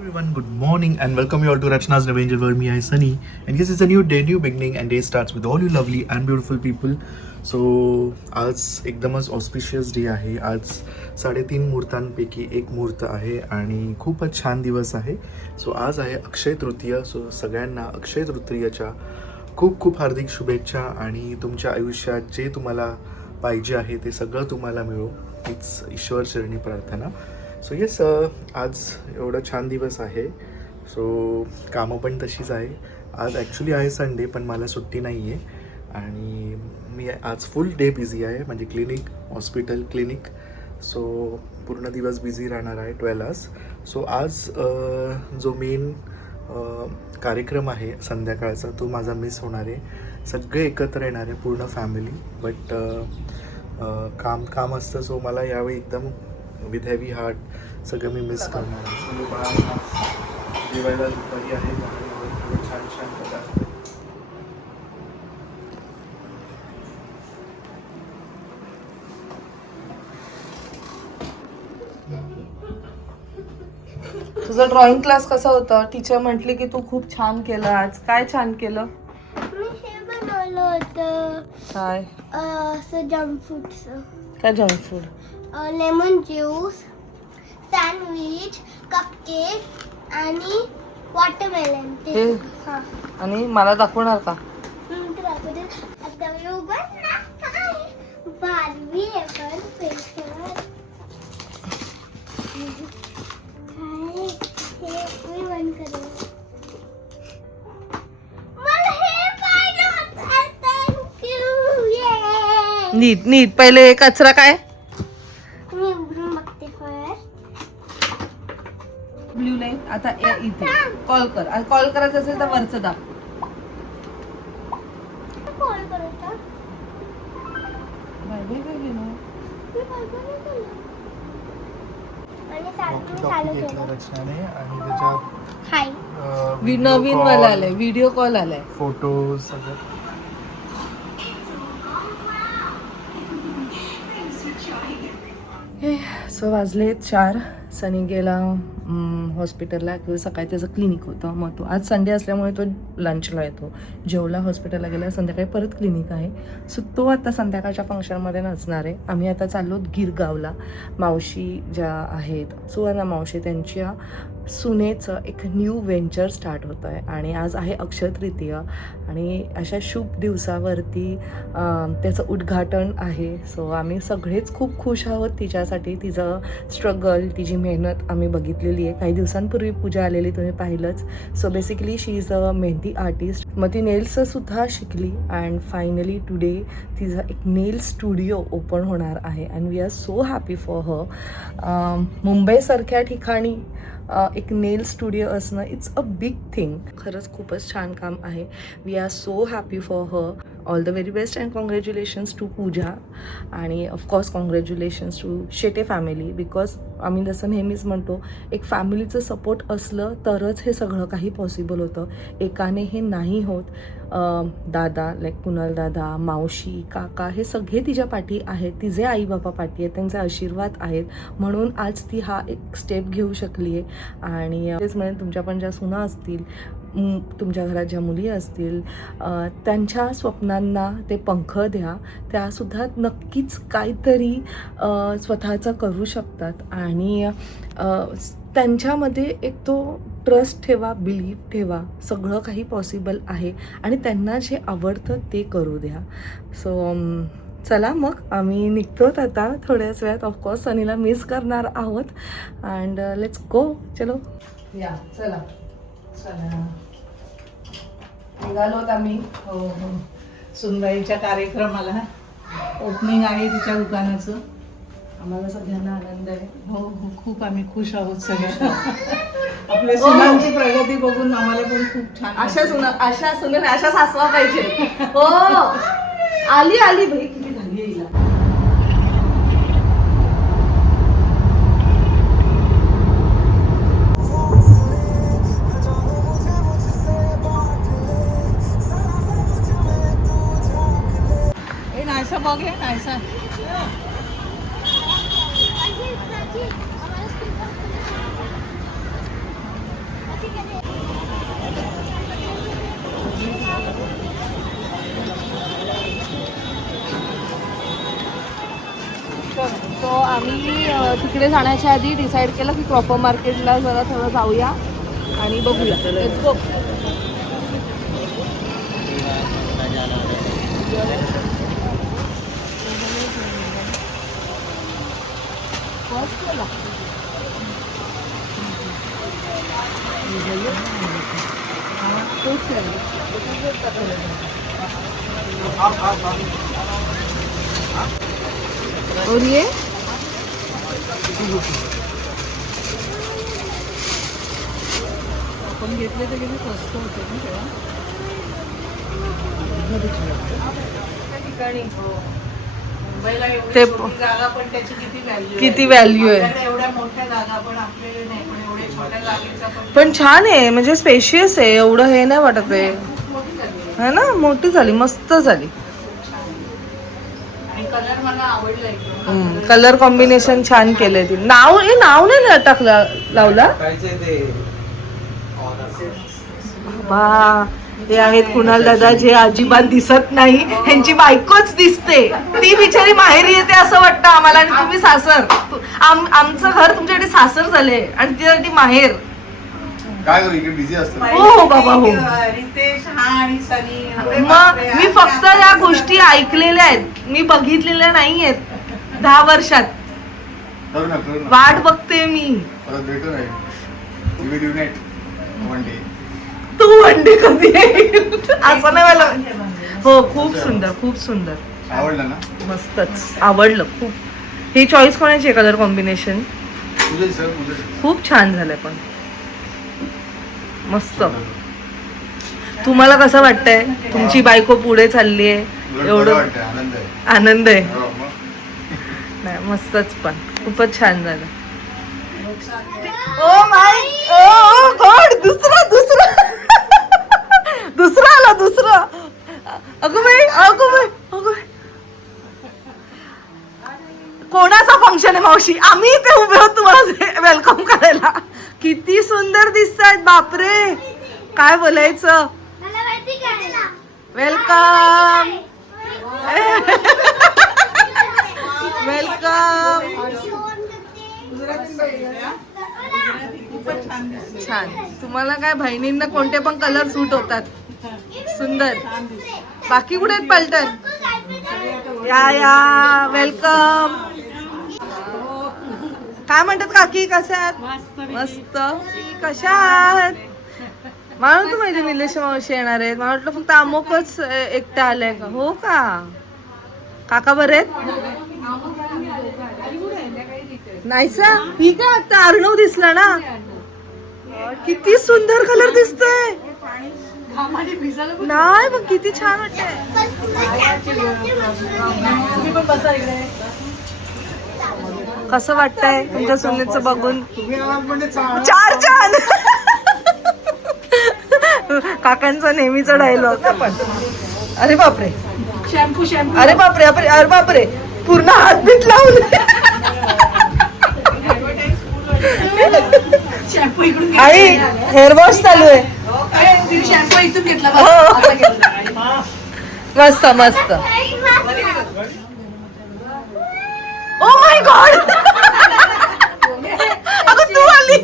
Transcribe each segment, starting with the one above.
Everyone, good morning and welcome you all to Rachna's New Angel World. Me, I Sunny, and this is a new day, new beginning, and day starts with all you lovely and beautiful people. So आज एकदमच auspicious day आहे. आज 3.5 मुहूर्तांपैकी एक मुहूर्त आहे आणि खूपच छान दिवस आहे. सो आज आहे अक्षय तृतीय. सो सगळ्यांना अक्षय तृतीयेच्या खूप खूप हार्दिक शुभेच्छा आणि तुमच्या आयुष्यात जे तुम्हाला पाहिजे आहे ते सगळं तुम्हाला मिळो हीच ईश्वर चरणी प्रार्थना. सो येस, आज एवढा छान दिवस आहे. सो कामं पण तशीच आहे. आज ॲक्च्युली आहे संडे, पण मला सुट्टी नाही आहे आणि मी आज फुल डे बिझी आहे. म्हणजे क्लिनिक, हॉस्पिटल, क्लिनिक. सो पूर्ण दिवस बिझी राहणार आहे 12 hours. सो आज जो मेन कार्यक्रम आहे संध्याकाळचा तो माझा मिस होणार आहे. सगळे एकत्र येणार आहे, पूर्ण फॅमिली. बट काम असतं. सो मला यावेळी एकदम विथ हेवी हार्ट सगळं मी मिस करणार आहे. जेवायला दुपारी आहे, छान छान पदार्थ. तुझा ड्रॉइंग क्लास कसा होता? टीचर म्हटली की तू खूप छान केलं. आज काय छान केलं? मी हे बनवलं होतं काय असं जंक फूडचं. काय junk food? Lemon juice, sandwich, cupcake आणि वॉटरमेलन. हे हां आणि मला दाखवणार का? दाखवते. आता मी उघडणार काय बारबी आहे पण पेपर काय हे मी बंद करेन. मला हे पाहिजे होतं. थँक्यू. ये नीट नीट पहिले कचरा काय? मी उघडून बघते फर्स्ट. Blue line. आता इथे कॉल कर. आणि कॉल करायचं असेल तर वरचं दाब. कॉल करायचा बाय बाय काय गेलं? मी बघा नाही केलं. आणि वॉकी चालू टॉकी घेतलं केलं. रचनाने आणि त्याच्यात हाय. नवीन मला आलंय, व्हिडिओ कॉल आलाय. फोटो सगळं. सो वाजले 4. सनी गेला हॉस्पिटलला किंवा सकाळी त्याचं क्लिनिक होतं. मग तो आज संडे असल्यामुळे तो लंचला येतो. जेवला, हॉस्पिटलला गेला, संध्याकाळी परत क्लिनिक आहे. सो तो आता संध्याकाळच्या फंक्शनमध्ये नसणार आहे. आम्ही आता चाललो गिरगावला. मावशी ज्या आहेत सुवर्णा मावशी, त्यांच्या सुनेचं एक न्यू व्हेंचर स्टार्ट होतं आहे आणि आज आहे अक्षय तृतीय आणि अशा शुभ दिवसावरती त्याचं उद्घाटन आहे. सो आम्ही सगळेच खूप खुश आहोत तिच्यासाठी. तिचं स्ट्रगल, तिची मेहनत आम्ही बघितलेली आहे. काही दिवसांपूर्वी पूजा आलेली, तुम्ही पाहिलंच. So basically she is a mehndi artist. मग ती नेल्ससुद्धा शिकली अँड फायनली टुडे तिचं एक नेल स्टुडिओ ओपन होणार आहे and we are so happy for her. मुंबईसारख्या ठिकाणी एक नेल स्टुडिओ असणं इट्स अ बिग थिंग. खरंच खूपच छान काम आहे. We are so happy for her. All the very best and congratulations to Pooja आणि of course congratulations to Shete family. Because आम्ही जसं नेहमीच म्हणतो, एक फॅमिलीचं सपोर्ट असलं तरच हे सगळं काही पॉसिबल होतं. एकाने हे नाही होत. दादा लाईक कुणाल दादा, मावशी, काका हे सगळे तिच्या पाठी आहेत. तिचे आई बाबा पाठी आहेत, त्यांचे आशीर्वाद आहेत. म्हणून आज ती हा एक स्टेप घेऊ शकली आहे. आणि तेच म्हणेन, तुमच्या पण ज्या सुना असतील, तुमच्या घरात ज्या मुली असतील, त्यांच्या स्वप्नांना ते पंख द्या. त्यासुद्धा नक्कीच काहीतरी स्वतःचं करू शकतात आणि त्यांच्यामध्ये एक तो ट्रस्ट ठेवा, बिलीव ठेवा. सगळं काही पॉसिबल आहे आणि त्यांना जे आवडतं ते करू द्या. सो चला मग आम्ही निघतोत आता थोड्याच वेळात. ऑफकोर्स सनीला मिस करणार आहोत अँड लेट्स गो. चलो या चला चला निघालोत आम्ही. हो हो, सुनबाईच्या कार्यक्रमाला ओपनिंग आहे तिच्या दुकानाचं. आम्हाला सगळ्यांना आनंद आहे. हो हो, खूप आम्ही खुश आहोत सगळ्या. आपल्या सुनांची प्रगती बघून आम्हाला पण खूप छान अशा वाटतं. सुना अशा सासवा पाहिजे. हो आली आली भाई, किती झाली आहे हिला. नायसा बघ हे नायसा. सो आम्ही तिकडे जाण्याच्या आधी डिसाईड केलं की क्रॉफर मार्केटला जरा थोडं जाऊया आणि बघूया. Let's go. और ये आपण घेतले तर किती स्वस्त होते ना तेव्हा. ठिकाणी मुंबईला एवढी ते छोटी जागा पण त्याची किती व्हॅल्यू किती व्हॅल्यू आहे. एवढ्या मोठ्या जागा पण आपल्याला नाही, पण एवढ्या छोट्या जागेचा पण छान आहे, म्हणजे स्पेशियस आहे, एवढं हे नाही वाटत आहे. मोठी झाली है ना, मोठी झाली, मस्त झाली. आणि कलर मला आवडला एकदम. कलर कॉम्बिनेशन छान केलंय तिने. नाव नाही टाकला लावला. बा हे आहेत कुणाल दादा, जे अजिबात दिसत नाही, ह्यांची बायकोच दिसते. ती बिचारी माहेरी येते असं वाटतं आम्हाला, आणि तुम्ही सासर. आमचं घर तुमच्याकडे सासर झाले आणि तिच्यासाठी माहेर. काय करू इकडे बिझी असतं. हो बाबा हो. रितेश हा आणि सनी. मग मी फक्त या गोष्टी ऐकलेल्या आहेत, मी बघितलेल्या नाही आहेत 10 वर्षात. करू ना वाट बघते मी. परत भेटू नाही. You will unite one day. तू वनडे कधी येईल? असं नाही मला. हो खूप सुंदर, खूप सुंदर, आवडलं ना? मस्तच आवडलं खूप. ही चॉईस कोणाची आहे? कलर कॉम्बिनेशन तुझे सर तुझे. खूप छान झालंय, पण मस्त. तुम्हाला कसं वाटतंय? तुमची बायको पुढे चालली आहे, एवढं आनंद आहे. आनंद आहे. हो, मग. नाही मस्तच, पण खूपच छान झालं. ओ माय गॉड, दुसरा आला, दुसरा. अगं बाई. कोणाचा फंक्शन आहे मावशी? आम्ही इथे उभे आहोत तुम्हाला वेलकम करायला. किती सुंदर दिसतायत, बापरे, काय बोलायचं. मला माहिती काय वेलकम वेलकम. छान. तुम्हाला काय बहिणींना कोणते पण कलर सूट होतात, सुंदर. बाकी कुठे आहेत पलटण? या वेलकम. काय म्हणतात काकी, कशा आहात? मस्त. कशा आहात? मला नव्हतं माहिती निलेश मावशी येणार आहेत. मला वाटलं फक्त अमोकच एकटा आलाय का. हो का? काका बरे आहेत? नाही सा ठीक आहे. आता अर्णव दिसला ना. किती सुंदर कलर दिसतोय. नाही पण किती छान वाटतंय. कसं वाटतंय तुमच्या सुनेचं बघून? चार छान. काकांचा नेहमीचा डायलॉग. अरे बापरे, शॅम्पू अरे बापरे, अरे बापरे, पूर्ण हात बीत लावून. शॅम्पू इकडून आई हेअर वॉश चालू आहे. शॅम्पू इथून घेतला. हो. मस्त मस्त. ओ माय गॉड, अगं तू आली.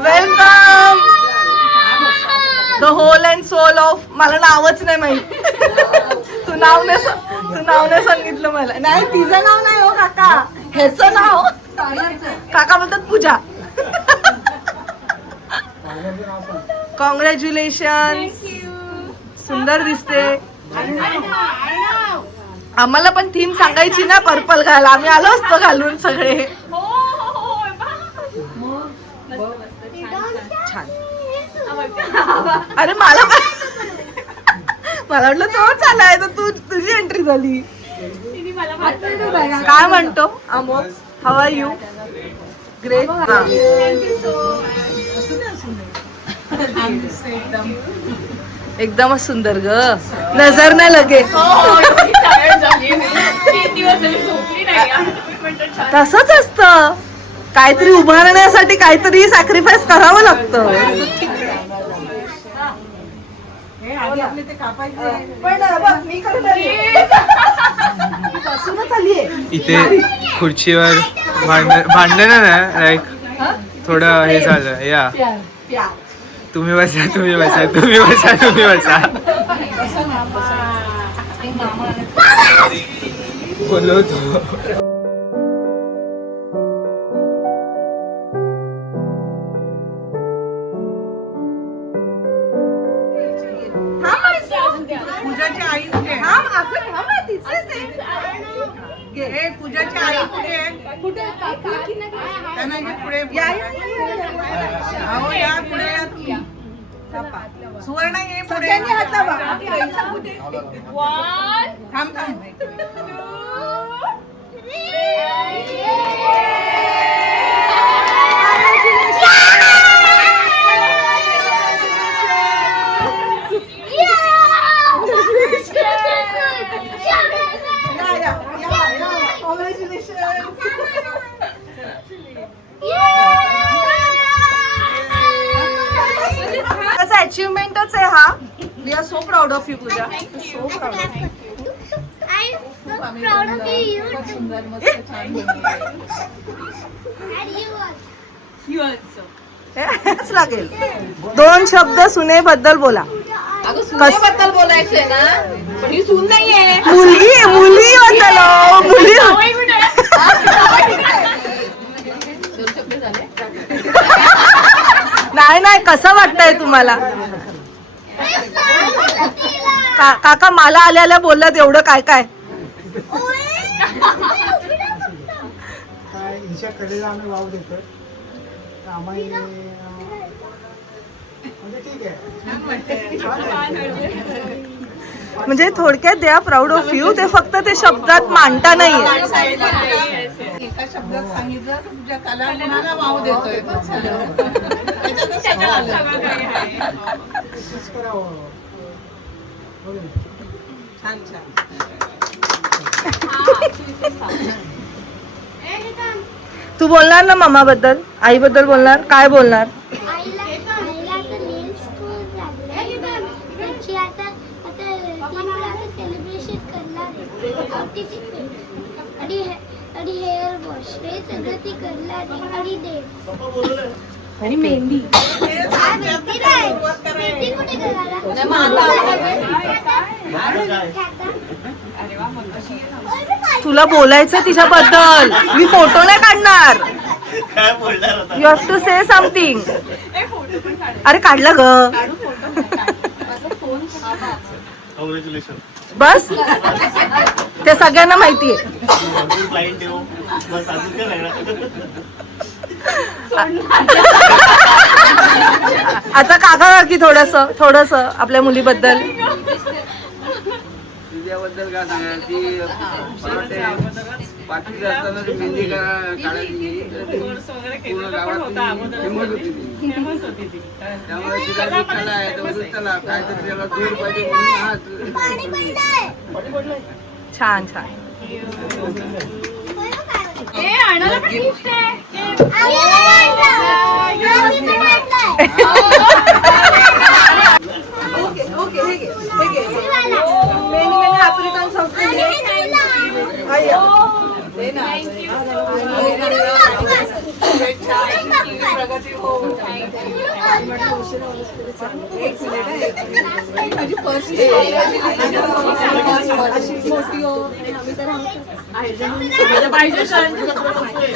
Welcome. The whole and soul of. मला नावच नाही माहित. तू नाव नाही सांगितलं मला. नाही तिचं नाव नाही हो काका, ह्याचं नाव. काका बोलतात पूजा. कॉंग्रॅच्युलेशन. सुंदर दिसते. आम्हाला पण थीम सांगायची ना, पर्पल घाल. आम्ही आलो असतो घालून सगळे. छान. अरे मला वाटलं तोच आलाय, तर तुझी एंट्री झाली. काय म्हणतो Amok? How are you? Great. एकदमच सुंदर ग. नजर ना लगे. तसंच असतं, काहीतरी उभारण्यासाठी काहीतरी सॅक्रिफाईस करावं लागतं. आपले ते कापायचे. पण बघ मी बसूनच आलीये. इथे खुर्चीवर भांडण ना लाईक थोडं हे झालं या तुम्ही बसा तुम्ही बसा तुम्ही बसा तुम्ही बसा बोलवतो. पूजाची आई कुठे आहे? हे पूजाची आई कुठे आहे? त्यांना इथे पुढे अहो या पुढे या तुम्ही. सुवर्ण ये पुढे. थांब थांब. त्याचा अचिव्हमेंटच आहे हा. We are so proud of you Pooja. So proud of you. I'm so proud of you. सुंदर मस्त छान And you also. हेच लागेल. 2 शब्द सुनेबद्दल बोला. बद्दल बोलायचंय ना पण ही सून नाहीये. मुली बद्दल मुली. नाही कसं वाटतंय तुम्हाला? काका मला आल्या बोललात एवढं काय काय. हिच्या कलेला आम्ही वाव देतोय आम्ही म्हणजे ठीक आहे. म्हणजे थोडक्यात they are proud of you. ते फक्त ते शब्दात मांडता नाहीये. एका शब्दात सांगितलं तर तुझ्या कला गुणाला वाव देतोय. बस झालं. त्याच्यातच सगळं आलं. छान छान. तू बोलणार ना मम्मा बद्दल, आई बद्दल बोलणार? काय बोलणार? आईला आता नेल्स खूप लागले. त्याची आता 3 वेळा सेलिब्रेशन करणार आहे. आर्टिफिशियल आणि हेअर वॉश हे सगळं ती करणार आहे. आणि नेल्स आणि मेहंदी. मेहंदी कुठे करणार? तुला बोलायचं तिच्याबद्दल. मी फोटो नाही काढणार. You have to say something. अरे काढला ग. कॉंग्रॅच्युलेशन. बस ते सगळ्यांना माहितीये. आता काका की थोडस आपल्या मुलीबद्दल. तुझ्याबद्दल काय सांगाल? ती पाचवीत असताना ती मेहंदी काढायची पूर्ण गावात फेमस होती ती. त्यामुळे तिला कला आहे तर चला काय तर त्याला जोड पाहिजे म्हणून हा छान.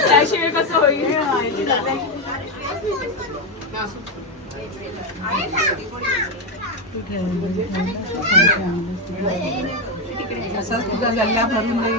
त्याशिवाय कसं होईल? असाच तुझा गल्ला भरून दे.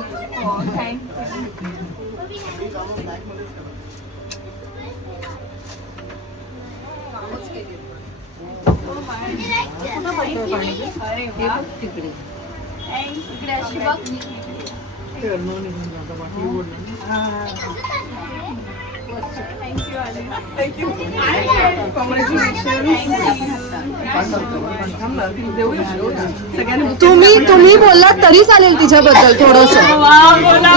तुम्ही बोललात तरी चालेल तिच्याबद्दल थोडस.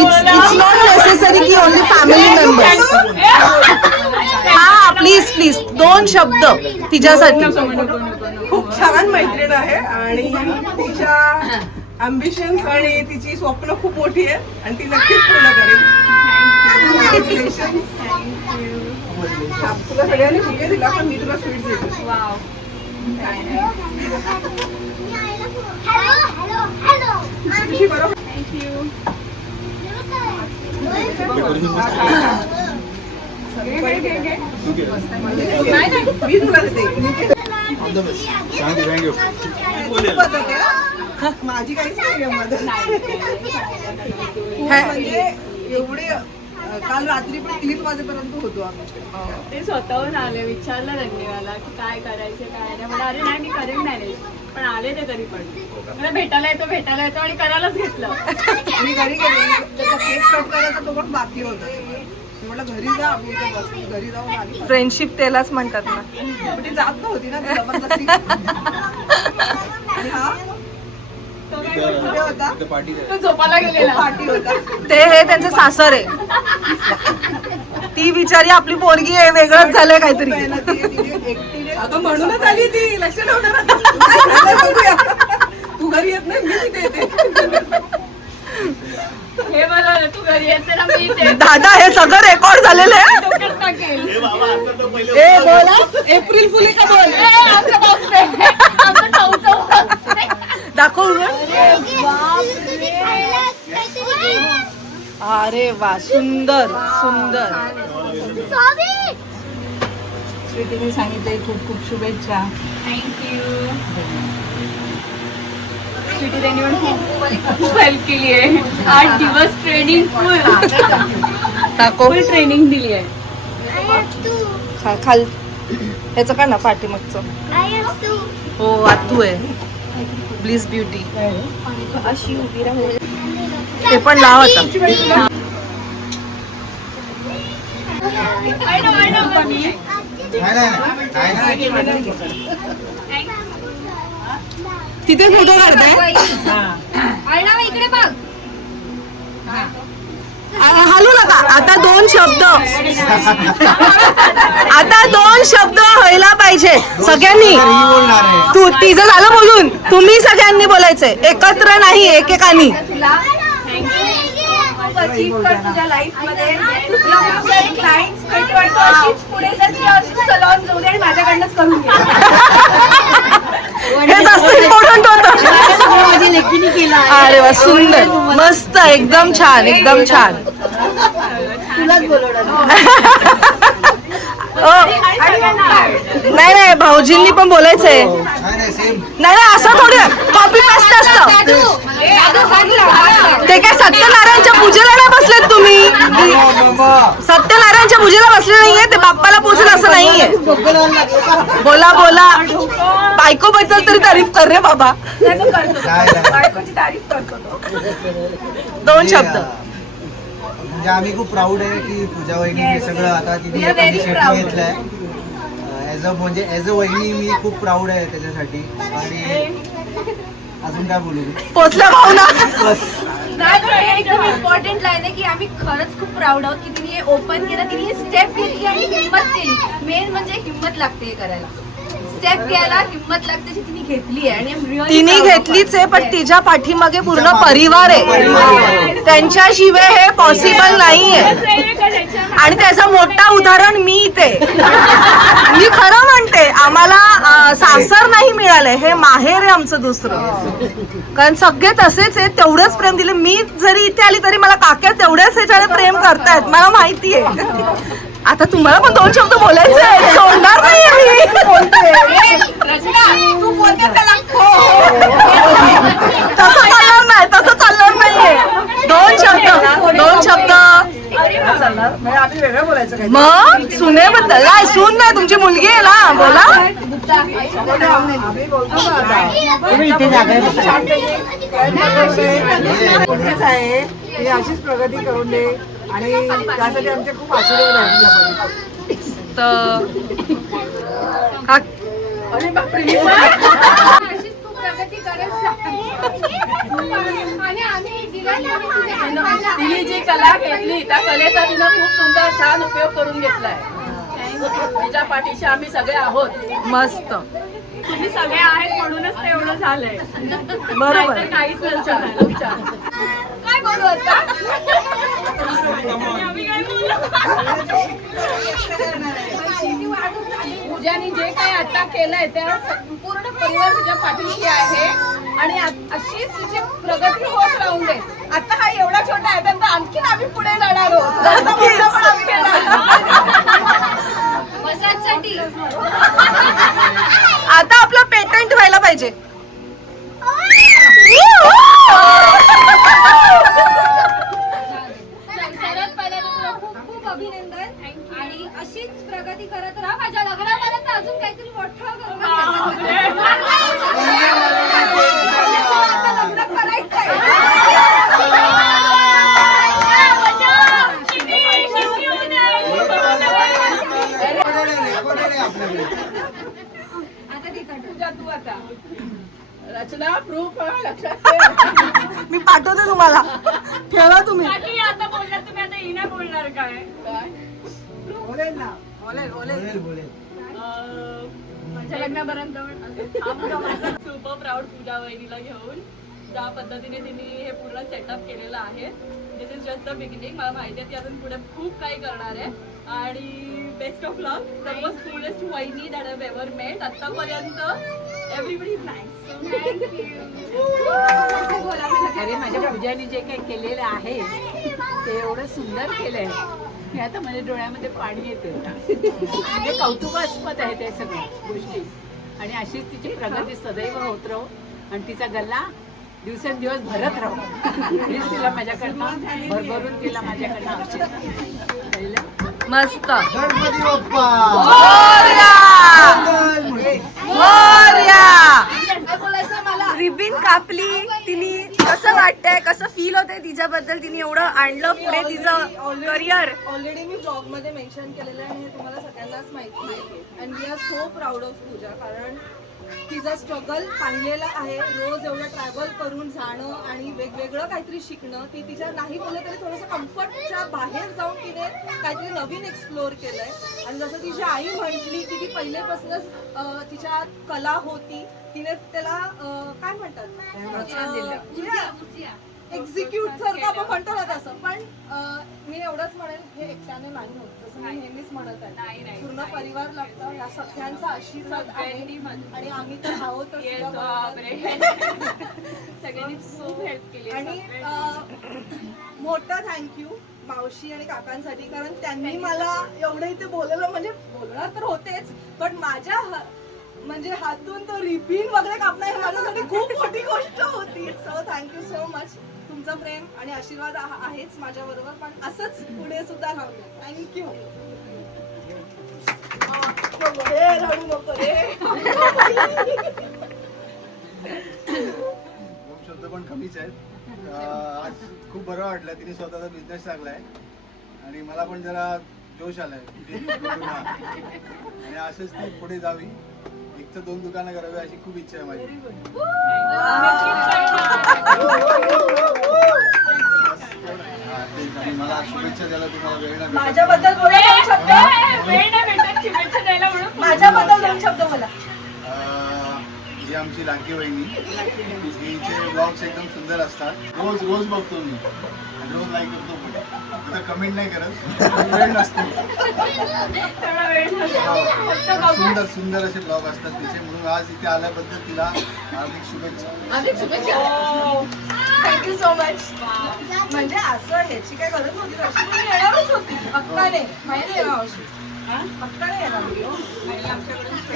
इट्स नॉट नेसेसरी की ओनली फॅमिली मेंबर्स. हा प्लीज 2 शब्द तिच्यासाठी. खूप छान मैत्रीण आहे आणि तिच्या अम्बिशन्स आणि तिची स्वप्न खूप मोठी आहे आणि ती नक्कीच पूर्ण करेल. Congratulations. तुला सगळ्यांनी बुके दिला पण मी तुला स्वीट्स देते. तुझी बरोबर मी तुला देते. माझी काहीच नाही मदत. म्हणजे एवढे काल रात्री पण 3 वाजेपर्यंत होतो आम्ही. ते स्वतःहून आले, विचारलं त्यांनी मला की काय करायचं काय नाही. मला अरे नाही मी करेन मॅनेज, पण आले ते तरी पण मला भेटायला येतो आणि करायलाच घेतलं. मी घरी गेले, त्याचा केक कट करायचा तो पण बाकी होता. मी म्हटलं घरी जा, आम्ही इथे बसू. घरी जाऊन आली. फ्रेंडशिप त्यालाच म्हणतात ना. पण ती जात नव्हती ना, ती जबरदस्ती. आणि हा कुठे होता? तो झोपायला गेलेला. पार्टी होता. ते हे त्यांचे सासर आहे. ती बिचारी आपली पोरगी आहे, वेगळंच झालंय काहीतरी. अगं म्हणूनच आली ती, लक्ष ठेवणार. तू घरी येत नाही, मी तिथे येते. हे मला तू घरी येते ना मी ते दादा हे सगळं रेकॉर्ड झालेलं आहे. डोक्यात टाकेल. ए बोला, एप्रिल फुल का बोल. आमच्या box आहे. आमचं खाऊचं box आहे. दाखव गं. तुझी खायला काहीतरी घे. अरे वा, सुंदर सुंदर. स्वामी स्वीटीने सांगितलंय खूप खूप शुभेच्छा. थँक्यू स्वीटी, त्यांनी पण खूप हेल्प केली आहे. 8 दिवस ट्रेनिंग फुल ट्रेनिंग दिली आहे. खाल ह्याचं का ना पाठीमागचं. हो आतू आहे. Bliss beauty. अशी उभी राहून ते पण लाव आता. तिथे फोटो काढताय. इकडे बघ. हलू नका. आता 2 शब्द. आता 2 शब्द व्हायला पाहिजे सगळ्यांनी. तू तिचं झालं बोलून, तुम्ही सगळ्यांनी बोलायचंय, एकत्र नाही, एकेकानी. अचीव कर तुझ्या लाईफ मध्ये. तुला खूप सारे क्लायंट्स भेटू वाटतो. अशीच पुढे जर ती सलॉन जाऊ दे आणि माझ्याकडनंच करून घे. हे जास्त इम्पॉर्टंट होतं. अरे वा, सुंदर, मस्त, एकदम छान, एकदम छान. नाही नाही, भाऊजींनी पण बोलायचंय. नाही असं थोडं कॉपी पेस्ट असतं. ते काय सत्यनारायणच्या पूजेला नाही बसलेत तुम्ही. सत्यनारायणच्या पूजेला बसले नाहीये ते, बाप्पाला पूजेल असं नाहीये. बोला बोला. बायको बद्दल तरी तारीफ कर रे बाबा. बायकोची तारीफ करतो तो. 2 शब्द. म्हणजे आम्ही खूप प्राऊड आहे की पूजा वहिनी हे सगळं आता तिने इनिशिएटिव्ह घेतलंय. ॲज अ वहिनी मी खूप प्राऊड आहे त्याच्यासाठी. आणि अजून काय बोलू. पोचला भाऊ ना. एकदम इम्पॉर्टंट लाईन आहे की आम्ही खरंच खूप प्राऊड आहोत की तिने ओपन केलं, तिने स्टेप घेतली आणि हिंमत केली. मेन म्हणजे हिंमत लागते हे करायला. स्टेप घ्यायला हिंमत लागते, तिने घेतली आहे. आणि तिने घेतलीच आहे, पण तिच्या पाठीमागे पूर्ण परिवार आहे. त्यांच्याशिवाय हे पॉसिबल नाहीये. आणि त्याचं मोठा उदाहरण मी इथे. मी खरं म्हणते, आम्हाला सासर नाही मिळालंय, हे माहेर आहे आमचं दुसरं. कारण सगळे तसेच आहे, तेवढंच प्रेम दिले. मी जरी इथे आली तरी मला काक्या तेवढ्याच ह्याच्याने प्रेम करतायत, मला माहितीये. आता तुम्हाला पण 2 शब्द बोलायचे आहेत, सोडणार नाही मी. तसं चालणार नाही, तसं चालणार नाहीये. 2 शब्द. आम्ही वेगळं बोलायचं काय. मग सुनेबद्दल काय, सून नाही तुमची मुलगी आहे ना, बोला. आम्ही बोलतो ना आता. मुलगीच आहे, ती अशीच प्रगती करून दे आणि त्यासाठी आमचे खूप आशीर्वाद आहेत. अरे बापरे. अशीच खूप प्रगती करत जा. आणि आम्ही तिने जी कला घेतली त्या कलेचा तिनं खूप सुंदर छान उपयोग करून घेतलाय. तिच्या पाठीशी आम्ही सगळे आहोत. मस्त. तुम्ही सगळे आहेत म्हणूनच ते एवढं झालंय. बरोबर. नाहीतर काहीच नसतं. काय बोलू आता? आम्ही काय बोलू? पूजाने जे काही आता केलंय त्या पूर्ण परिवार तुझ्या पाठीशी आहे आणि अशीच तुझी प्रगती होत राहून दे. आता हा एवढा छोटा आहे त्यानंतर आणखीन आम्ही पुढे जाणार आहोत. आता आपलं पेटंट व्हायला पाहिजे. सर्वात पहिला तुला खूप खूप अभिनंदन आणि अशीच प्रगती करत राहा. माझ्या लग्नापर्यंत अजून काहीतरी मोठं करू. आता लग्न तू आता रचना प्रूफ लक्षात ठेव. मी पाठवते तुम्हाला, ठेवा तुम्ही. आता बोलणार तुम्ही, आता ही नाही बोलणार काय? बोलेल ना, बोलेल. माझ्या लग्नापर्यंत सुपर प्राऊड पूजा वहिनीला घेऊन ज्या पद्धतीने तिने हे पूर्ण सेटअप केलेलं आहे. दिस इज जस्ट द बिगिनिंग. मला माहिती आहे ती अजून पुढे खूप काही करणार आहे आणि best of luck. The most coolest वहिनी दॅट हॅव एव्हर मेट आतापर्यंत. Everybody is nice. अरे माझ्या पूजाने जे काही केलेलं आहे ते एवढं सुंदर केलंय की आता माझ्या डोळ्यामध्ये पाणी येते. म्हणजे कौतुकास्पद आहे ते सगळ्या गोष्टी आणि अशीच तिची प्रगती सदैव होत राहो आणि तिचा गल्ला दिवसेंदिवस भरत राहो. हीच तिला माझ्याकडनं भरभरून तिला माझ्याकडनं आवश्यक. मस्त. गणपती बाप्पा रिबिन कापली तिने. कसं वाटतंय, कसं फील होतंय तिच्याबद्दल? तिने एवढं आणलं पुढे तिचं करिअर. ऑलरेडी मी ब्लॉग मध्ये मेन्शन केलेलं आहे आणि हे तुम्हाला सगळ्यांनाच माहिती आहे. And we are so proud of Pooja, कारण तिचा स्ट्रगल पाहिलेला आहे. रोज एवढं ट्रॅव्हल करून जाणं आणि वेगवेगळं काहीतरी शिकणं. ती तिच्या नाही बोललं तरी थोडंसं कम्फर्टच्या बाहेर जाऊन तिने काहीतरी नवीन एक्सप्लोअर केलंय. आणि जसं तिची आई म्हटली की ती पहिलेपासूनच तिच्या कला होती. तिने त्याला काय म्हणतात, एक्झिक्यूट सारखं आपण म्हणतो ना तसं. पण मी एवढंच म्हणेल, हे एकट्याने नाही होत. जसं मी नेहमीच म्हणत आहे, पूर्ण परिवार लागतं. या सगळ्यांचा आशीर्वाद आहे आणि आम्ही तर आहोतच. सगळ्यांनी खूप हेल्प केली आणि मोठा थँक्यू मावशी आणि काकांसाठी, कारण त्यांनी मला एवढं इथे बोलवलं. म्हणजे बोलणार तर होतेच, पण माझ्या म्हणजे हातून तो रिबीन वगैरे कापणं हे माझ्यासाठी खूप मोठी गोष्ट होती. So thank you so much. तुमचं प्रेम आणि आशीर्वाद आहेच माझ्या बरोबर, पण असंच पुढे सुद्धा राहू द्या. थँक्यू. रडू नको रे. शब्द पण कमीच आहेत. आज खूप बरं वाटलं. तिने स्वतःचा बिझनेस टाकलाय आणि मला पण जरा जोश आलाय आणि असंच ती पुढे जावी. एक तर 2 दुकानं करावी अशी खूप इच्छा आहे माझी. मला शुभेच्छा द्यायला तुम्हाला वेळ नाही. माझ्याबद्दल बोला 2 शब्द. वेळ नाही भेटत शुभेच्छा द्यायला म्हणून. माझ्याबद्दल 2 शब्द बोला. ही आमची लाडकी वहिनी. हिचे ब्लॉग्स एकदम सुंदर असतात. रोज बघतो मी आणि रोज लाईक करतो पण. कमेंट नाही करत, वेळ नसतो. सुंदर असे ब्लॉग असतात तिचे. म्हणून आज इथे आल्याबद्दल तिला हार्दिक शुभेच्छा. Thank you so much. म्हणजे असं ह्याची काय गरज होती, तशी मी येणारच होती. हक्काने माहिती आहे मावशी, हक्काने येणार होती.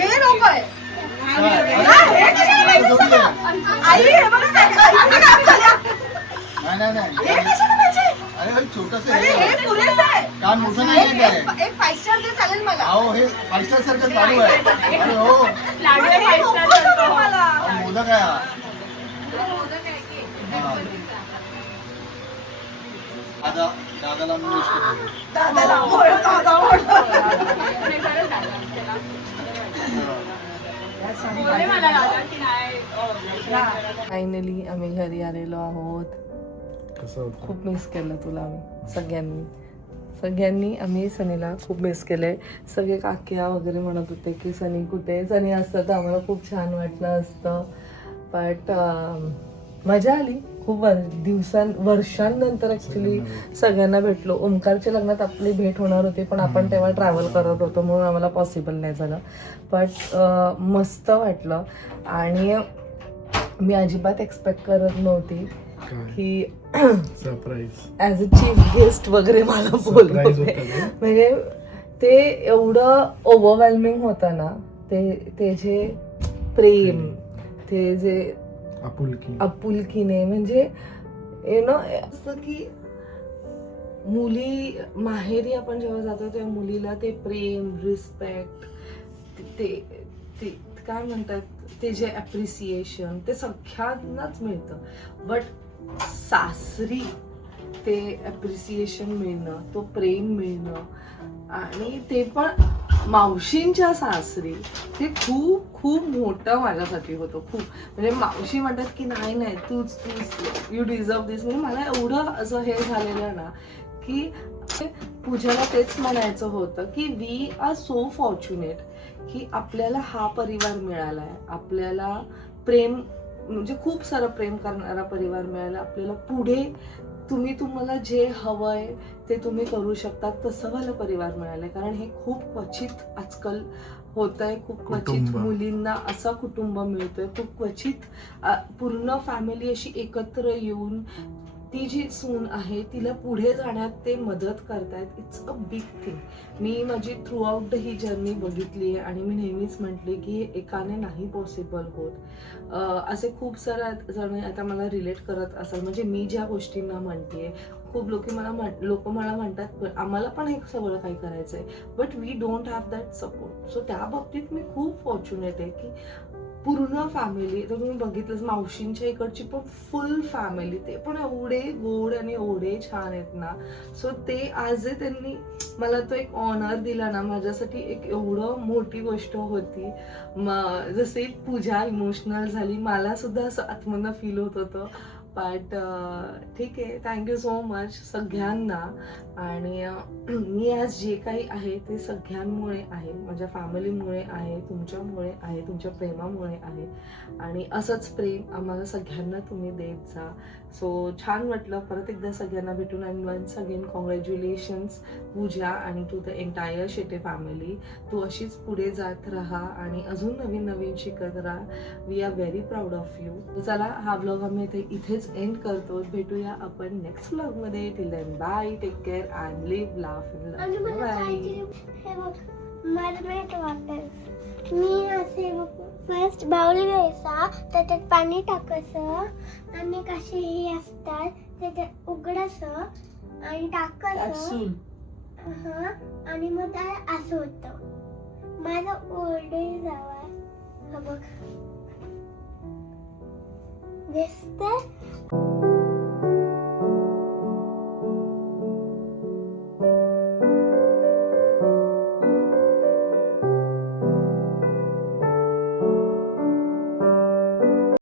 हे नको आहे. आई हे बघ नाही. अरे छोटस हे पुरेसं आहे. काम मोठं नाही आहे. एक 5 स्टार दे चालेल मला. अहो हे 5 स्टार सारखं चालू आहे. अरे हो, मोदक आहे हा. दादाला मी विश करतो. फायनली आम्ही घरी आलेलो आहोत. कसं होतं? खूप मिस केलं तुला आम्ही सगळ्यांनी. सगळ्यांनी आम्ही सनीला खूप मिस केलं आहे. सगळे काक्या वगैरे म्हणत होते की सनी कुठे, सनी असतं तर आम्हाला खूप छान वाटलं असतं. बट मजा आली खूप. वर्षांनंतर ॲक्च्युली सगळ्यांना भेटलो. ओमकारच्या लग्नात आपली भेट होणार होती पण आपण तेव्हा ट्रॅव्हल करत होतो म्हणून आम्हाला पॉसिबल नाही झालं. बट मस्त वाटलं. आणि मी अजिबात एक्सपेक्ट करत नव्हती की surprise as a chief guest वगैरे मला बोलवते. म्हणजे ते एवढं ओव्हरवेल्मिंग होतं ना, ते जे प्रेम, ते जे आपुलकीने, म्हणजे असं की मुली माहेरी आपण जेव्हा जातो तेव्हा मुलीला ते प्रेम, रिस्पेक्ट, ते काय म्हणतात, ते जे ॲप्रिसिएशन ते सगळ्यांनाच मिळतं. बट सासरी ते ॲप्रिसिएशन मिळणं, तो प्रेम मिळणं, आणि ते पण मावशींच्या सासरी, ते खूप खूप मोठं माझ्यासाठी होतं. खूप म्हणजे मावशी म्हणतात की नाही तूच यू डिझर्व दिस. म्हणजे मला एवढं असं हे झालेलं ना की पूजाला तेच म्हणायचं होतं की वी आर सो फॉर्च्युनेट की आपल्याला हा परिवार मिळाला आहे. आपल्याला प्रेम, म्हणजे खूप सारं प्रेम करणारा परिवार मिळाला. आपल्याला पुढे तुम्हाला जे हवं आहे ते तुम्ही करू शकता तसं वाला परिवार मिळालं. कारण हे खूप क्वचित आजकाल होत आहे. खूप क्वचित मुलींना असं कुटुंब मिळतंय. खूप क्वचित पूर्ण फॅमिली अशी एकत्र येऊन ती जी सून आहे तिला पुढे जाण्यात ते मदत करतायत. It's a big thing. मी माझी थ्रू आउट ही जर्नी बघितली आहे आणि मी नेहमीच म्हटले की हे एकाने नाही पॉसिबल होत. असे खूप सारे जण आता मला रिलेट करत असेल. म्हणजे मी ज्या गोष्टींना म्हणते, खूप लोक मला म्हणतात आम्हाला पण हे सगळं काही करायचं आहे, but we don't have that support. So त्या बाबतीत मी खूप फॉर्च्युनेट आहे की पूर्ण फॅमिली, तर तुम्ही बघितलंच मावशींच्या इकडची पण फुल फॅमिली, ते पण एवढे गोड आणि एवढे छान आहेत ना. सो ते आज त्यांनी मला तो एक ऑनर दिला ना, माझ्यासाठी एक एवढं मोठी गोष्ट होती. जसे पूजा इमोशनल झाली, मला सुद्धा असं आतमधनं फील होत होतं. बट ठीक आहे, थँक्यू सो मच सगळ्यांना. आणि मी आज जे काही आहे ते सगळ्यांमुळे आहे, माझ्या फॅमिलीमुळे आहे, तुमच्यामुळे आहे, तुमच्या प्रेमामुळे आहे. आणि असंच प्रेम आम्हाला सगळ्यांना तुम्ही देत जा. सो छान वाटलं परत एकदा सगळ्यांना भेटून. And once again congratulations Pooja आणि to the entire Shete family. तू अशीच पुढे जात राहा आणि अजून नवीन नवीन शिकत राहा. We are very proud of you. चला, हा व्लॉग आम्ही इथेच एंड करतो. भेटूया आपण नेक्स्ट व्लॉगमध्ये. Till then bye, take care and live, laugh in love. Bye. मरमेट वॉटर. मी असे फर्स्ट बाउल घ्यायचा, त्याच्यात पाणी टाकायचं आणि कसे हे असतात त्याच्यात उघडायचं आणि टाकायचं. हा, आणि मग त्या असं होतं. माझा ओरडे जावा. बघ दिसतंय.